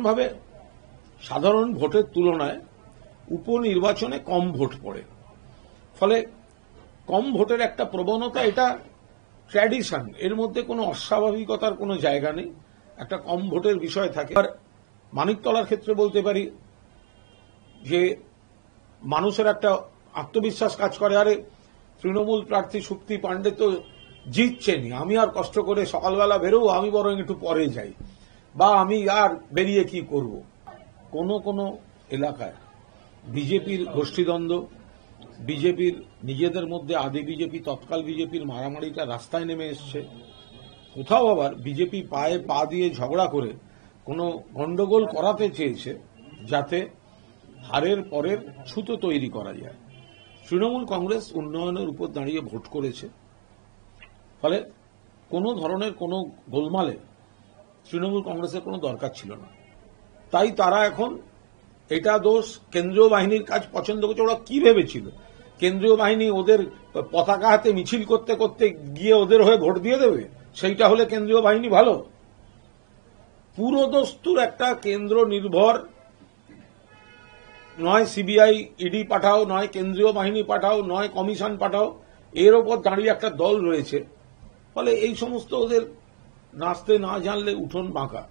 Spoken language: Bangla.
সাধারণভাবে সাধারণ ভোটের তুলনায় উপনির্বাচনে কম ভোট পড়ে, ফলে কম ভোটের একটা প্রবণতা, এটা ট্র্যাডিশন, এর মধ্যে কোনো অস্বাভাবিকতার কোনো জায়গা নেই, একটা কম ভোটের বিষয় থাকে। আর মানিকতলার ক্ষেত্রে বলতে পারি যে মানুষের একটা আত্মবিশ্বাস কাজ করে, আরে তৃণমূল প্রার্থী সুপ্তি পাণ্ডে তো জিতছেনি, আমি আর কষ্ট করে সকালবেলা বেরোবো, আমি বরং একটু পরে যাই, বা আমি আর বেরিয়ে কি করব। কোনো কোনো এলাকায় বিজেপির গোষ্ঠীদ্বন্দ্ব, বিজেপির নিজেদের মধ্যে আদি বিজেপি তৎকাল বিজেপির মারামারিটা রাস্তায় নেমে এসছে। কোথাও আবার বিজেপি পায়ে পা দিয়ে ঝগড়া করে কোনো গন্ডগোল করাতে চেয়েছে যাতে হারের পরের ছুতো তৈরি করা যায়। তৃণমূল কংগ্রেস উন্নয়নের উপর দাঁড়িয়ে ভোট করেছে, ফলে কোনো ধরনের কোনো গোলমালে তৃণমূল কংগ্রেসের কোনো দরকার ছিল না। তাই তারা এখন এটা দোষ কেন্দ্রীয় বাহিনীর কাজ পছন্দ করছে। ওরা কি ভেবেছিল কেন্দ্রীয় বাহিনী ওদের পতাকা হাতে মিছিল করতে করতে গিয়ে ওদের হয়ে ভোট দিয়ে দেবে? সেইটা হলে কেন্দ্রীয় বাহিনী ভালো? পুরোদস্তুর একটা কেন্দ্র নির্ভর, নয় সিবিআই ইডি পাঠাও, নয় কেন্দ্রীয় বাহিনী পাঠাও, নয় কমিশন পাঠাও, এর ওপর দাঁড়িয়ে একটা দল রয়েছে। ফলে এই সমস্ত ওদের নাচতে না জানলে উঠোন বাঁকা।